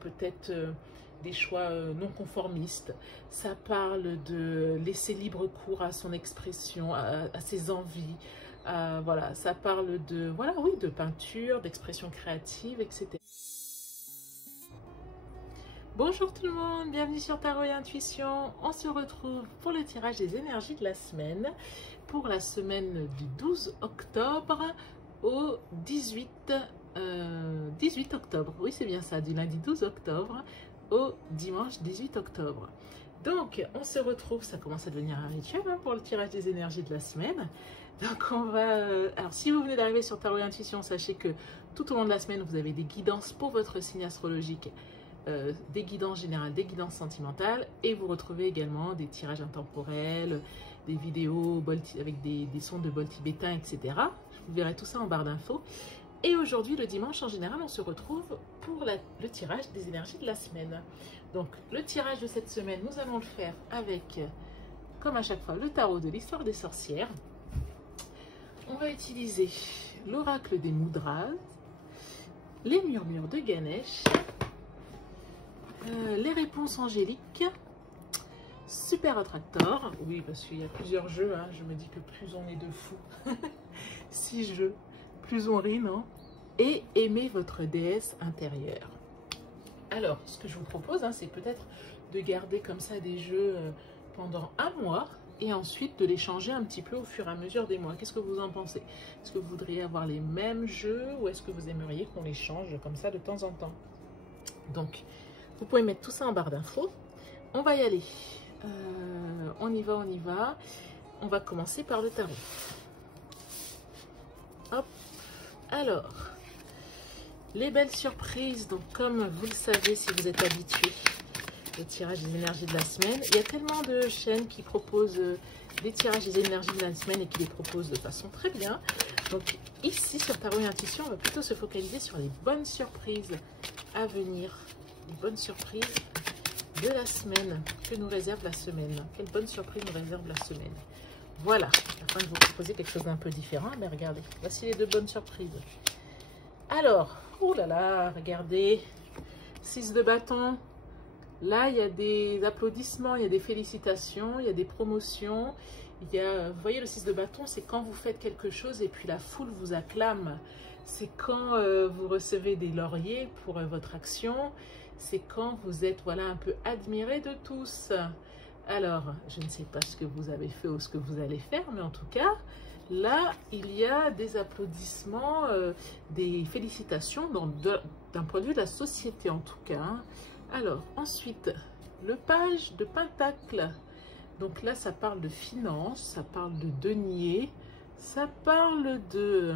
peut-être des choix non conformistes. Ça parle de laisser libre cours à son expression, à ses envies. Voilà, ça parle de, voilà, oui, de peinture, d'expression créative, etc. Bonjour tout le monde, bienvenue sur Tarot et Intuition. On se retrouve pour le tirage des énergies de la semaine, pour la semaine du 12 octobre au 18 octobre. Oui, c'est bien ça, du lundi 12 octobre au dimanche 18 octobre. Donc, on se retrouve, ça commence à devenir un rituel pour le tirage des énergies de la semaine. Donc, on va... alors, si vous venez d'arriver sur Tarot et Intuition, sachez que tout au long de la semaine, vous avez des guidances pour votre signe astrologique. Des guidances générales, des guidances sentimentales, et vous retrouvez également des tirages intemporels, des vidéos avec des sons de bol tibétain, etc. Vous verrez tout ça en barre d'infos. Et aujourd'hui, le dimanche, en général, on se retrouve pour le tirage des énergies de la semaine. Donc, le tirage de cette semaine, nous allons le faire avec, comme à chaque fois, le tarot de l'histoire des sorcières. On va utiliser l'oracle des Mudras, les murmures de Ganesh, les réponses angéliques, Super Attractor, oui parce qu'il y a plusieurs jeux, hein, je me dis que plus on est de fous, 6 jeux, plus on rit, non? Et aimer votre déesse intérieure. Alors, ce que je vous propose, hein, c'est peut-être de garder comme ça des jeux pendant un mois, et ensuite de les changer un petit peu au fur et à mesure des mois. Qu'est-ce que vous en pensez? Est-ce que vous voudriez avoir les mêmes jeux, ou est-ce que vous aimeriez qu'on les change comme ça de temps en temps? Donc, vous pouvez mettre tout ça en barre d'infos. On va y aller. On y va, on y va. On va commencer par le tarot. Hop. Alors, les belles surprises. Donc, comme vous le savez, si vous êtes habitué au tirage des énergies de la semaine, il y a tellement de chaînes qui proposent des tirages des énergies de la semaine et qui les proposent de façon très bien. Donc, ici, sur Tarot et Intuition, on va plutôt se focaliser sur les bonnes surprises à venir. Les bonnes surprises de la semaine que nous réserve la semaine. Quelle bonne surprise nous réserve la semaine. Voilà, afin de vous proposer quelque chose d'un peu différent. Mais regardez, voici les deux bonnes surprises. Alors, oh là là, regardez, 6 de bâton. Là, il y a des applaudissements, il y a des félicitations, il y a des promotions. Il y a, vous voyez, le 6 de bâton, c'est quand vous faites quelque chose et puis la foule vous acclame. C'est quand vous recevez des lauriers pour votre action. C'est quand vous êtes, voilà, un peu admiré de tous. Alors, je ne sais pas ce que vous avez fait ou ce que vous allez faire, mais en tout cas, là, il y a des applaudissements, des félicitations d'un point de vue de la société, en tout cas. Hein. Alors, ensuite, le page de Pentacle. Donc là, ça parle de finances, ça parle de deniers, ça parle de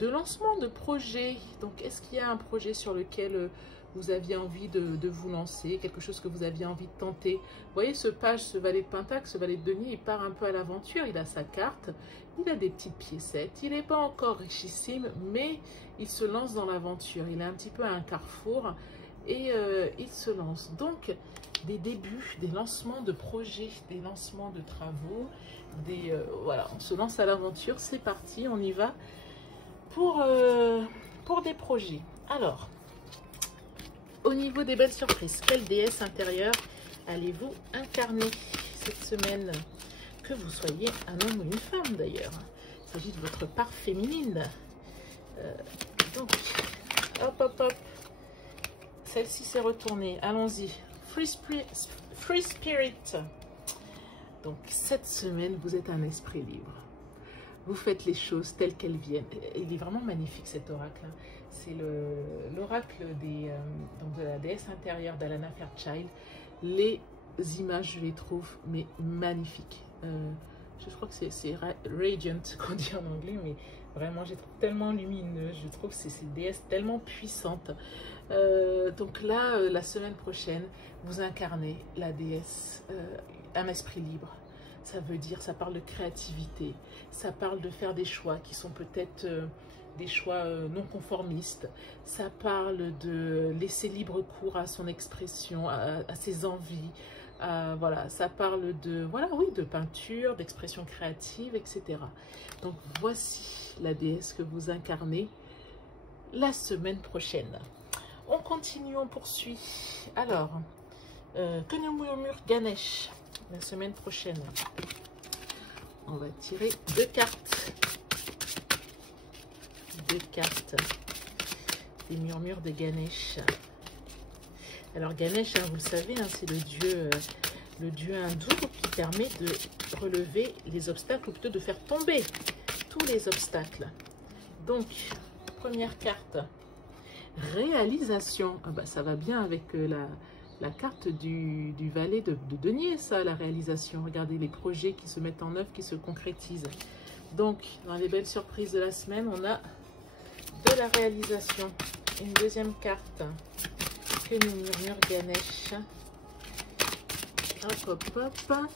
lancement de projet. Donc, est-ce qu'il y a un projet sur lequel vous aviez envie de vous lancer, quelque chose que vous aviez envie de tenter? Vous voyez ce page, ce valet de Pentacle, ce valet de denier, il part un peu à l'aventure, il a sa carte, il a des petites piécettes, il n'est pas encore richissime, mais il se lance dans l'aventure, il est un petit peu à un carrefour et il se lance. Donc, des débuts, des lancements de projets, des lancements de travaux, voilà, on se lance à l'aventure, c'est parti, on y va pour des projets. Alors, au niveau des belles surprises, quelle déesse intérieure allez-vous incarner cette semaine? Que vous soyez un homme ou une femme d'ailleurs. Il s'agit de votre part féminine. Donc, hop, hop, hop. Celle-ci s'est retournée. Allons-y. Free Spirit. Donc, cette semaine, vous êtes un esprit libre. Vous faites les choses telles qu'elles viennent. Il est vraiment magnifique cet oracle. Hein. C'est l'oracle de la déesse intérieure d'Alana Fairchild. Les images, je les trouve mais magnifiques. Je crois que c'est Radiant qu'on dit en anglais, mais vraiment, je les trouve tellement lumineuses. Je trouve que c'est une déesse tellement puissante. Donc là, la semaine prochaine, vous incarnez la déesse, un esprit libre. Ça veut dire, ça parle de créativité, ça parle de faire des choix qui sont peut-être des choix non conformistes, ça parle de laisser libre cours à son expression, à ses envies, voilà, ça parle de, voilà, oui, de peinture, d'expression créative, etc. Donc voici la déesse que vous incarnez la semaine prochaine. On continue, on poursuit. Alors, que nous murmure Ganesh la semaine prochaine? On va tirer 2 cartes. 2 cartes. Les murmures de Ganesh. Alors Ganesh, hein, vous le savez, hein, c'est le dieu hindou qui permet de relever les obstacles, ou plutôt de faire tomber tous les obstacles. Donc, première carte, réalisation. Ah bah, ça va bien avec la carte du valet de denier, ça, la réalisation. Regardez les projets qui se mettent en œuvre, qui se concrétisent. Donc, dans les belles surprises de la semaine, on a de la réalisation. Une deuxième carte que nous murmure Ganesh. Hop, hop, hop.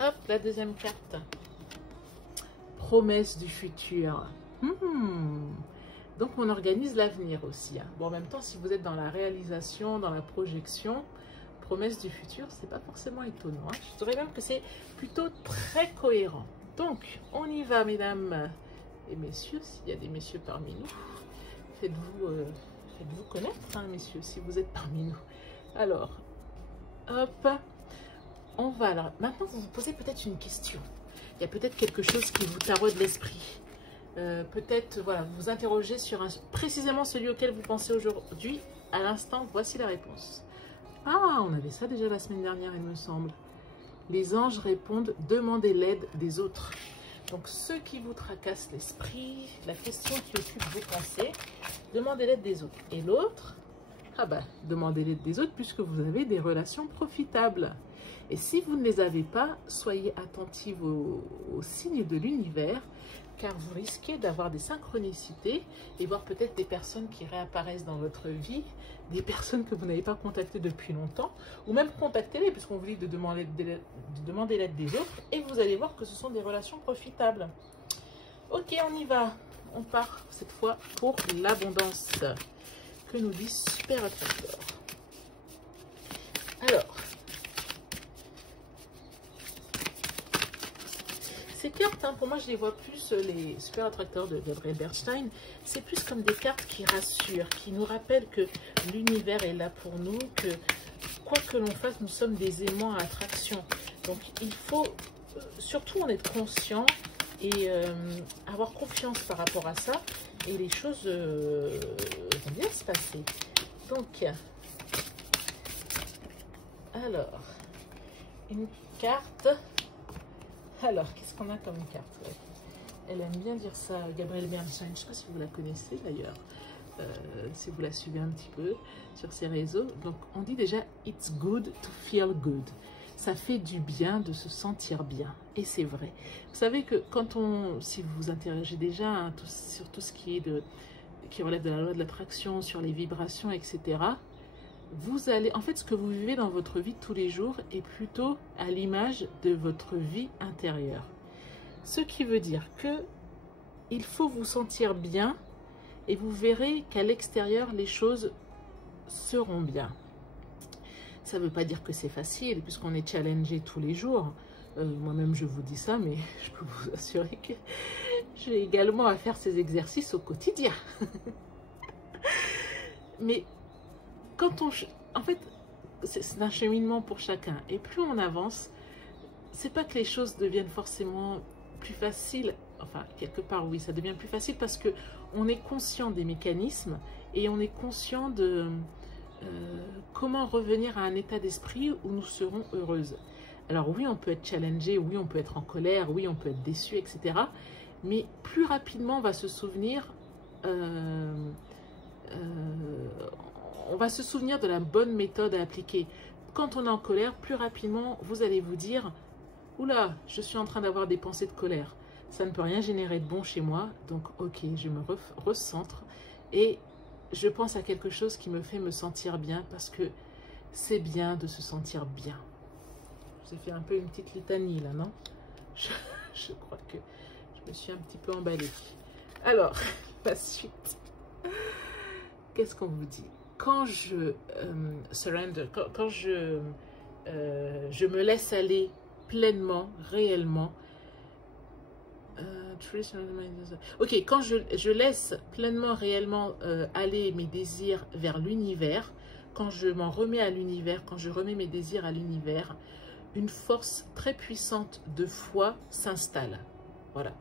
Hop, la deuxième carte. Promesse du futur. Donc, on organise l'avenir aussi. Hein. Bon, en même temps, si vous êtes dans la réalisation, dans la projection, promesse du futur, c'est pas forcément étonnant. Hein. Je dirais même que c'est plutôt très cohérent. Donc, on y va, mesdames et messieurs. S'il y a des messieurs parmi nous, faites-vous connaître, hein, messieurs, si vous êtes parmi nous. Alors, hop, on va. Alors, maintenant, vous vous posez peut-être une question. Il y a peut-être quelque chose qui vous taraude l'esprit. Peut-être, voilà, vous vous interrogez sur précisément celui auquel vous pensez aujourd'hui. À l'instant, voici la réponse. Ah, on avait ça déjà la semaine dernière, il me semble. Les anges répondent, demandez l'aide des autres. Donc, ceux qui vous tracassent l'esprit, la question qui occupe vos pensées, demandez l'aide des autres. Et l'autre, ah bah, demandez l'aide des autres puisque vous avez des relations profitables. Et si vous ne les avez pas, soyez attentifs aux signes de l'univers, car vous risquez d'avoir des synchronicités et voir peut-être des personnes qui réapparaissent dans votre vie, des personnes que vous n'avez pas contactées depuis longtemps, ou même contactez-les, puisqu'on vous dit de demander l'aide des autres, et vous allez voir que ce sont des relations profitables. Ok, on y va. On part cette fois pour l'abondance. Que nous dit Super Attracteur. Alors, ces cartes, hein, pour moi, je les vois plus, les Super Attracteurs de Gabriel Bernstein, c'est plus comme des cartes qui rassurent, qui nous rappellent que l'univers est là pour nous, que quoi que l'on fasse, nous sommes des aimants à attraction. Donc, il faut surtout en être conscient et avoir confiance par rapport à ça, et les choses vont bien se passer. Donc, alors, une carte. Alors, qu'est-ce qu'on a comme carte? Elle aime bien dire ça, Gabrielle Bernstein. Je ne sais pas si vous la connaissez d'ailleurs, si vous la suivez un petit peu sur ses réseaux. Donc, on dit déjà « It's good to feel good ». Ça fait du bien de se sentir bien. Et c'est vrai. Vous savez que quand si vous vous interrogez déjà hein, sur tout ce qui relève de la loi de l'attraction, sur les vibrations, etc., vous allez, en fait, ce que vous vivez dans votre vie de tous les jours est plutôt à l'image de votre vie intérieure. Ce qui veut dire que il faut vous sentir bien et vous verrez qu'à l'extérieur, les choses seront bien. Ça ne veut pas dire que c'est facile, puisqu'on est challengé tous les jours. Moi-même, je vous dis ça, mais je peux vous assurer que j'ai également à faire ces exercices au quotidien. Mais quand en fait, c'est un cheminement pour chacun. Et plus on avance, c'est pas que les choses deviennent forcément plus faciles. Enfin, quelque part, oui, ça devient plus facile parce que on est conscient des mécanismes et on est conscient de comment revenir à un état d'esprit où nous serons heureuses. Alors oui, on peut être challengé, oui, on peut être en colère, oui, on peut être déçu, etc. Mais plus rapidement, on va se souvenir on va se souvenir de la bonne méthode à appliquer. Quand on est en colère, plus rapidement, vous allez vous dire « Oula, je suis en train d'avoir des pensées de colère. Ça ne peut rien générer de bon chez moi. Donc, ok, je me recentre et je pense à quelque chose qui me fait me sentir bien parce que c'est bien de se sentir bien. » Je vous ai fait un peu une petite litanie là, non? Je crois que je me suis un petit peu emballée. Alors, la suite. Qu'est-ce qu'on vous dit? Quand je surrender, quand je me laisse aller pleinement, réellement. Ok, quand je laisse pleinement, réellement aller mes désirs vers l'univers, quand je m'en remets à l'univers, quand je remets mes désirs à l'univers, une force très puissante de foi s'installe. Voilà.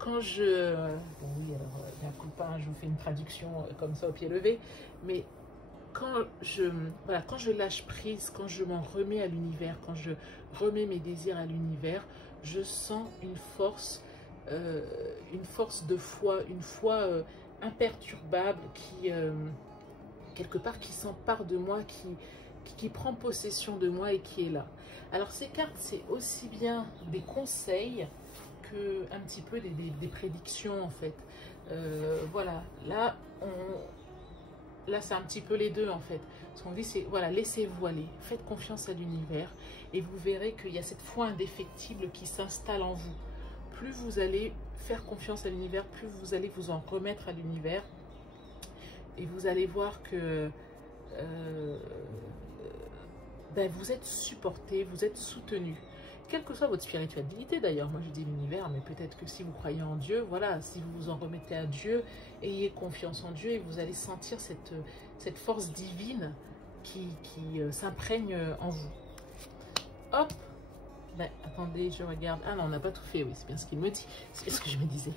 Quand je... Bon, oui, alors, d'un coup, je vous fais une traduction comme ça au pied levé, mais quand je lâche prise, quand je m'en remets à l'univers, quand je remets mes désirs à l'univers, je sens une force de foi, une foi imperturbable qui, quelque part, qui s'empare de moi, qui prend possession de moi et qui est là. Alors ces cartes, c'est aussi bien des conseils que un petit peu des prédictions en fait. Voilà, là c'est un petit peu les deux en fait. Ce qu'on dit c'est, voilà, laissez-vous aller, faites confiance à l'univers et vous verrez qu'il y a cette foi indéfectible qui s'installe en vous. Plus vous allez faire confiance à l'univers, plus vous allez vous en remettre à l'univers et vous allez voir que vous êtes supporté, vous êtes soutenu. Quelle que soit votre spiritualité d'ailleurs, moi je dis l'univers, mais peut-être que si vous croyez en Dieu, voilà, si vous vous en remettez à Dieu, ayez confiance en Dieu et vous allez sentir cette force divine qui s'imprègne en vous. Hop, ben, attendez, je regarde. Ah non, on n'a pas tout fait, oui, c'est bien ce qu'il me dit, c'est ce que je me disais.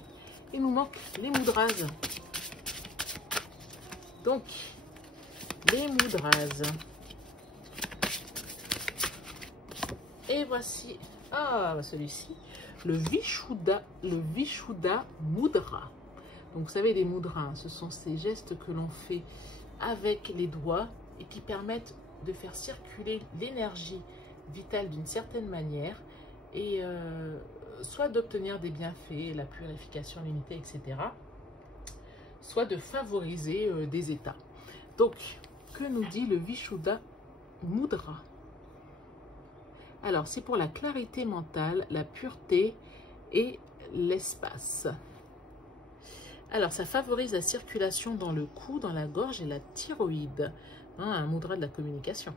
Il nous manque les Mudras. Donc, les Mudras. Et voici, celui-ci, le Vishuddha Mudra. Donc vous savez, les mudras, ce sont ces gestes que l'on fait avec les doigts et qui permettent de faire circuler l'énergie vitale d'une certaine manière et soit d'obtenir des bienfaits, la purification, l'unité, etc. Soit de favoriser des états. Donc, que nous dit le Vishuddha Mudra? Alors, c'est pour la clarité mentale, la pureté et l'espace. Alors, ça favorise la circulation dans le cou, dans la gorge et la thyroïde. Hein, un mudra de la communication.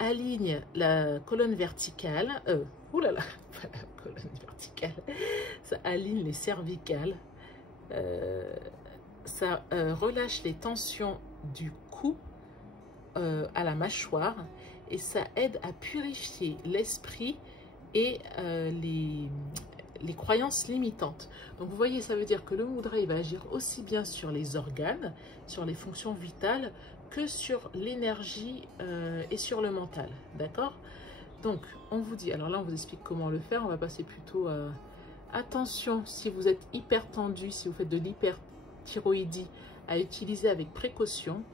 Aligne la colonne verticale. Oulala, pas la colonne verticale. Ça aligne les cervicales. Ça relâche les tensions du cou à la mâchoire. Et ça aide à purifier l'esprit et les croyances limitantes. Donc vous voyez, ça veut dire que le mudra, il va agir aussi bien sur les organes, sur les fonctions vitales, que sur l'énergie et sur le mental. D'accord? Donc, on vous dit, alors là, on vous explique comment le faire. On va passer plutôt à... Attention, si vous êtes hyper tendu, si vous faites de l'hyperthyroïdie, à utiliser avec précaution.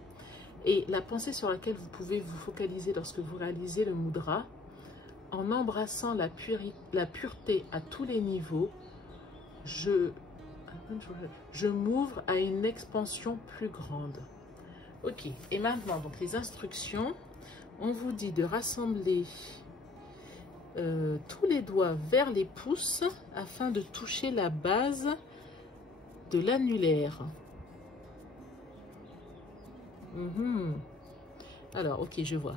Et la pensée sur laquelle vous pouvez vous focaliser lorsque vous réalisez le mudra, en embrassant la pureté à tous les niveaux, je m'ouvre à une expansion plus grande. Ok, et maintenant, donc les instructions, on vous dit de rassembler tous les doigts vers les pouces afin de toucher la base de l'annulaire. Alors, ok, je vois.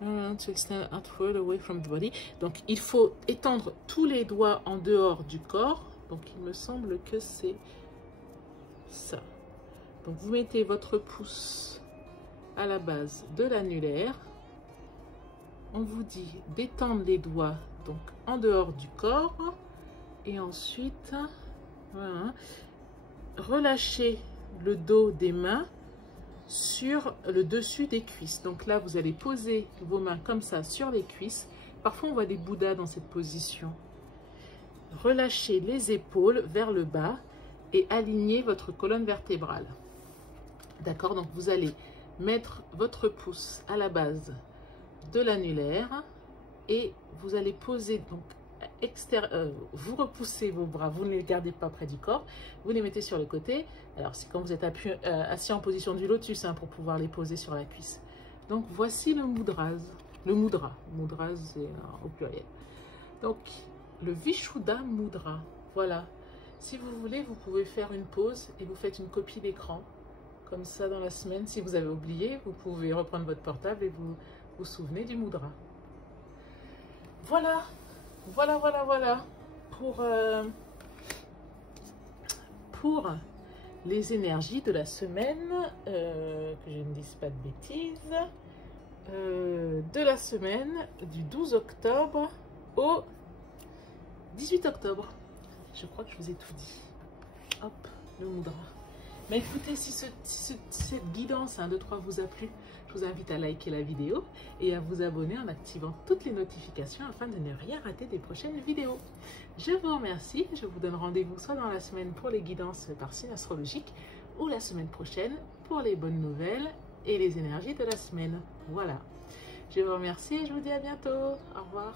To extend outward away from the body. Donc, il faut étendre tous les doigts en dehors du corps. Donc, il me semble que c'est ça. Donc, vous mettez votre pouce à la base de l'annulaire. On vous dit d'étendre les doigts donc en dehors du corps. Et ensuite, voilà, relâchez le dos des mains sur le dessus des cuisses. Donc là, vous allez poser vos mains comme ça sur les cuisses. Parfois, on voit des bouddhas dans cette position. Relâchez les épaules vers le bas et alignez votre colonne vertébrale. D'accord? Donc, vous allez mettre votre pouce à la base de l'annulaire et vous allez poser donc vous repoussez vos bras, vous ne les gardez pas près du corps, vous les mettez sur le côté. Alors c'est quand vous êtes assis en position du lotus hein, pour pouvoir les poser sur la cuisse. Donc voici le mudra, mudra c'est au pluriel. Donc le Vishuddha Mudra, voilà. Si vous voulez, vous pouvez faire une pause et vous faites une copie d'écran comme ça dans la semaine. Si vous avez oublié, vous pouvez reprendre votre portable et vous vous souvenez du mudra. voilà, voilà pour les énergies de la semaine, que je ne dise pas de bêtises, de la semaine du 12 octobre au 18 octobre. Je crois que je vous ai tout dit. Hop, le moudra. Mais écoutez, si cette guidance 1, 2, 3 vous a plu, je vous invite à liker la vidéo et à vous abonner en activant toutes les notifications afin de ne rien rater des prochaines vidéos. Je vous remercie, je vous donne rendez-vous soit dans la semaine pour les guidances par signe astrologique ou la semaine prochaine pour les bonnes nouvelles et les énergies de la semaine. Voilà. Je vous remercie et je vous dis à bientôt. Au revoir.